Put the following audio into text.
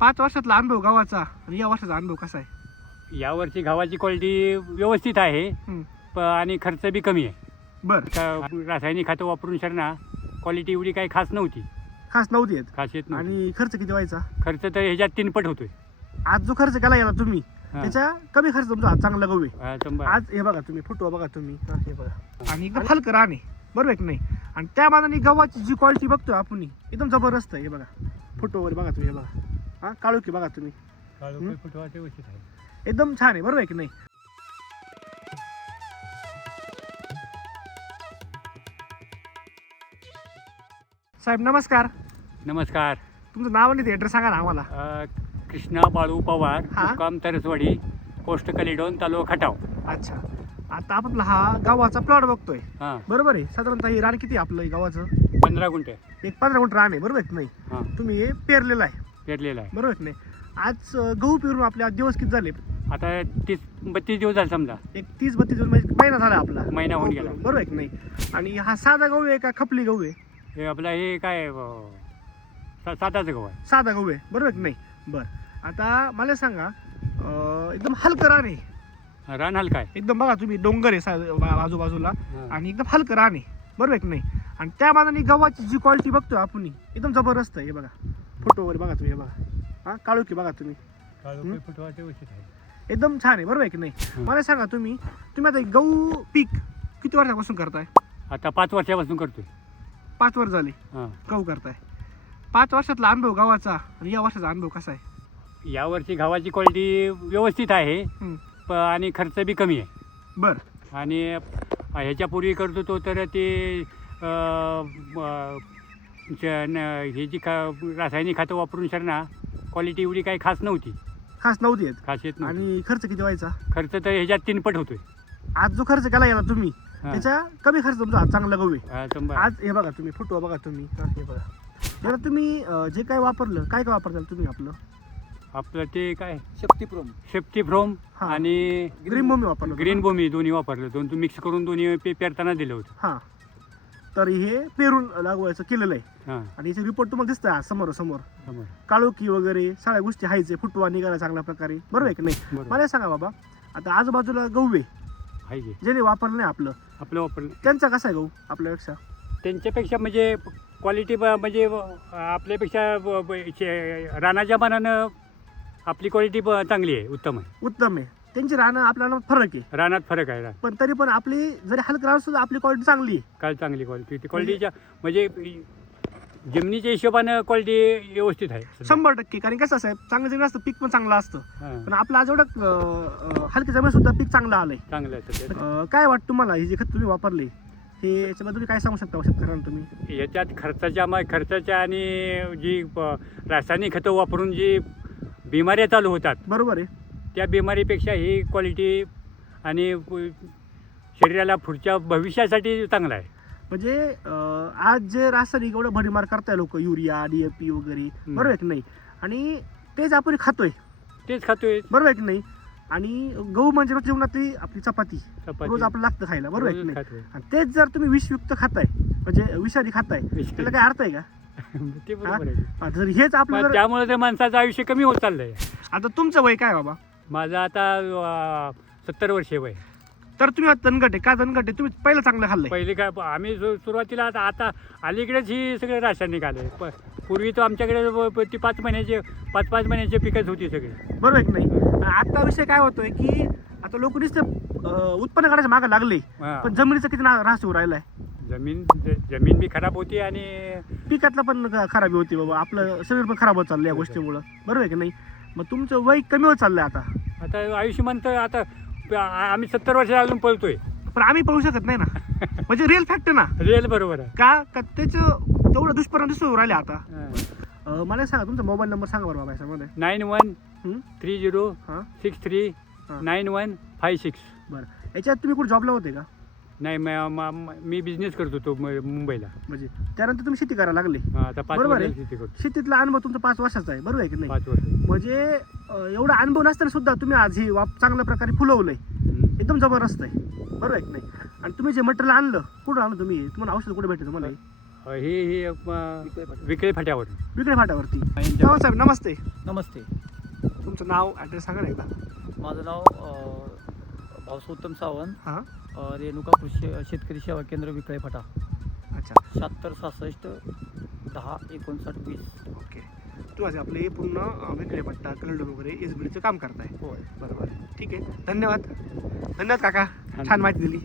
5 वर्षातला अनुभव गव्हाचा आणि या वर्षाचा अनुभव कसा आहे? यावर्षी गव्हाची क्वालिटी व्यवस्थित आहे हं. आणि खर्च बी कमी आहे. बरं, रासायनिक खतं वापरून शरणा क्वालिटी एवढी काही खास नव्हती, खास नव्हती आहेत. खास येत नव्हती. आणि खर्च किती व्हायचा? खर्च तर ह्याच्यात 3 पट होतोय. आज जो खर्च केला गेला तुम्ही हा. त्याच्या कमी खर्च तुमचा आज चांगला गहू आहे. शंभर. आज हे बघा तुम्ही फुटवा बघा तुम्ही, हा, हे बघा आणि एकदम हलकं रान आहे, बरोबर आहे की नाही? आणि त्या मानाने गव्हाची जी क्वालिटी बघतोय आपण एकदम जबरदस्त आहे. हे बघा फुटवा वगैरे बघा तुम्ही, हे बघा हा काळोखी बघा तुम्ही, काळोखी फुटवा व्यवस्थित आहे. एकदम छान आहे, बरोबर आहे की नाही? साहेब नमस्कार, नमस्कार. तुमचं नाव आणि ॲड्रेस सांगा ना आम्हाला. कृष्णा बाळू पवार, हा. मुक्काम तरसवाडी, पोस्ट कलिडोन, तालुका खटाव. अच्छा, आता आपण हा गव्हाचा प्लॉट बघतोय, हां, बरोबर आहे? साधारणतः हे रान किती आहे आपलं हे गव्हाचं? 15 गुंठे. एक 15 गुंठ रान आहे, बरोबर आहे की नाही? हां, तुम्ही हे पेरलेलं आहे, पेरलेला आहे. बरोबर आहे की नाही? आज गहू पेरून आपले आज दिवस किती झाले? आता 30-32 दिवस झाले समजा. एक 30-32 दिवस म्हणजे महिना झाला आपला महिना होऊन गहू गेला. पेरून, बरोबर आहे की नाही? आणि हा साधा गहू आहे का खपली गहू आहे? हे आपला हे काय साताचं गहू आहे. साधा गहू आहे, बरोबर आहे की नाही? बरं, आता मला सांगा, एकदम हलकं रान आहे, रान हलका आहे. एकदम बघा तुम्ही डोंगर आहे आजूबाजूला हां. आणि एकदम हलकं रान आहे, बरोबर आहे की नाही? आणि त्या मानाने गव्हाची जी क्वालिटी बघतोय आपण एकदम जबरदस्त आहे. हे बघा फोटो वगैरे बघा तुम्ही, हे बघा हा काळोखी बघा तुम्ही, काळोखी फुटवा व्यवस्थित आहे. एकदम छान आहे, बरोबर आहे की नाही? हं. मला सांगा तुम्ही आता गहू पीक किती वर्षापासून करताय? आता 5 वर्षापासून करतोय. 5 वर्ष झाले हां. गहू करताय. 5 वर्षातला अनुभव गव्हाचा आणि या वर्षाचा अनुभव कसा आहे? यावर्षी गव्हाची क्वालिटी व्यवस्थित आहे हं. आणि खर्च बी कमी आहे. बरं, आणि ह्याच्यापूर्वी करतो तो तर ते हे जी रासायनिक खतं वापरून शरणा क्वालिटी एवढी काही खास नव्हती, खास नव्हती आहेत. खास येत नव्हती. आणि खर्च किती व्हायचा? खर्च तर ह्याच्यात 3 पट होतोय. आज जो खर्च केला गेला तुम्ही हां. त्याच्या कमी खर्च तुमचा आज चांगला गहू आहे. शंभर. आज हे बघा तुम्ही फुटवा बघा तुम्ही, हा, हे बघा याला तुम्ही जे काय वापरलं, काय काय वापरताल तुम्ही? आपलं ते काय शक्तिप्रम सेफ्टी फ्रोम हां. आणि ग्रीन भूमी वापरलं ग्रीन भूमी दोन्ही वापरलं. दोन मिक्स करून दोन्ही पेरताना दिलं होतं. हां. तर हे पेरून लागवायचं केलेलं आहे हां, आणि याचे रिपोर्ट तुम्हाला दिसतं आज समोर समोर. काळोखी वगैरे सगळ्या गोष्टी हायचे, फुटवा निघाला चांगल्या प्रकारे, बरोबर आहे की नाही? बरोबर. मला सांगा बाबा, आता आजूबाजूला गहू आहे आहे की ज्याने वापरलं नाही आपलं वापरलं त्यांचा कसा आहे गहू आपल्यापेक्षा? त्यांच्यापेक्षा म्हणजे क्वालिटी म्हणजे आपल्यापेक्षा रानाच्या मानानं आपली क्वालिटी चांगली आहे, उत्तम आहे. उत्तम आहे. त्यांची रानं आपल्याला फरक आहे, रानात फरक आहे. पण तरी पण आपली जरी हलकं रान सुद्धा आपली क्वालिटी चांगली आहे. काय चांगली क्वालिटी, क्वालिटीच्या म्हणजे जमिनीच्या हिशोबानं क्वालिटी व्यवस्थित आहे. 100%. कारण कसं साहेब, चांगलं जमीन असतं पीक पण चांगलं असतं, हां, पण आपलं आज एवढं हलकी जमीन सुद्धा पीक चांगलं आलंय. चांगलं आहे सध्या. काय वाटतं तुम्हाला हे जे खत तुम्ही वापरले हे याच्याबद्दल तुम्ही काय सांगू शकता शेतकऱ्यांना तुम्ही? याच्यात खर्चाच्या आणि जी रासायनिक खतं वापरून जी बिमाऱ्या चालू होतात बरोबर आहे. त्या बिमारीपेक्षा ही क्वालिटी आणि शरीराला पुढच्या भविष्यासाठी चांगलं आहे. म्हणजे आज जे रासायनिक एवढं भडीमार करताय लोक, युरिया DAP वगैरे, बरोबर आहे की नाही? आणि तेच आपण खातोय, तेच खातोय. बरोबर आहे की नाही? आणि गहू म्हणजे रोज जेवणातली आपली चपाती रोज आपलं लागतं खायला, बरोबर आहे की नाही? खातोय. आणि तेच जर तुम्ही विषयुक्त खाताय म्हणजे विषारी खाताय, त्याला काय अर्थ आहे का? ते बरोबर आहे. हा, जर हेच आपलं जर- त्यामुळे ते माणसाचं आयुष्य कमी होत चाललंय. आता तुमचं वय काय बाबा? माझं आता 70 वर्षे वय. तर तुम्ही आता तणगट आहे का? तणगट आहे तुम्ही पहिलं चांगलं खाल्लंय. पहिले काय आम्ही सुरुवातीला आता अलीकडेच ही सगळे रासायनिक आले. पूर्वी तो आमच्याकडे ती 5 महिन्याचे पिकच होती सगळी, बरोबर आहे की नाही? आता विषय काय होतोय की आता लोक नुसतं उत्पन्न काढायच्या मागे लागले, हां. पण जमिनीचं किती ऱ्हास होऊ राहिलाय. जमीन बी खराब होती आणि पिकातलं पण खराबी होती बाबा, आपलं शरीर पण खराब होत चाललं या गोष्टीमुळं, बरोबर आहे की नाही? मग तुमचं वय कमी होत चाललंय आता आयुष्यमान तर आता आम्ही 70 वर्ष अजून पळतोय. पण आम्ही पळू शकत नाही ना. म्हणजे रिअल फॅक्ट ना, रिअल बरोबर आहे. का त्याचं तेवढं दुष्परिणाम दिसून राहिले आता. हां. मला सांगा तुमचा मोबाईल नंबर सांगा बरं बाबा याच्यामध्ये. 9130619156. बरं, याच्यात तुम्ही कुठे जॉबला होते का? नाही, मी बिझनेस करतो तो मुंबईला. म्हणजे त्यानंतर तुम्ही शेती करायला लागले. आता 5 बरोबर आहे. वर्ष शेती करतो. शेतीतला अनुभव तुमचा 5 वर्षाचा आहे, बरोबर आहे की नाही? 5 वर्ष. म्हणजे एवढा अनुभव नसताना सुद्धा तुम्ही आज हे चांगल्या प्रकारे फुलवलंय, एकदम जबरदस्त आहे, बरोबर आहे की नाही? आणि तुम्ही जे मटेरियल आणलं कुठं आणलं तुम्ही? तुम्हाला औषध कुठे भेटलं तुम्हाला? ही विक्रे फाट्यावर विक्रे फाट्यावरती. चव्हाण साहेब नमस्ते. नमस्ते. तुमचं नाव ॲड्रेस सांगा ना एकदा. माझं नाव भावसोत्तम सावंत. हां. रेणुका कृषी शेतकरी सेवा केंद्र विक्रे फाटा. अच्छा. 76 66 10 59 20. ओके. तू आज आपले हे पूर्ण विक्रे पट्टा कलडून वगैरे एस बीचं काम करताय. होय. बरोबर. ठीक आहे. धन्यवाद. धन्यवाद काका. छान माहिती दिली.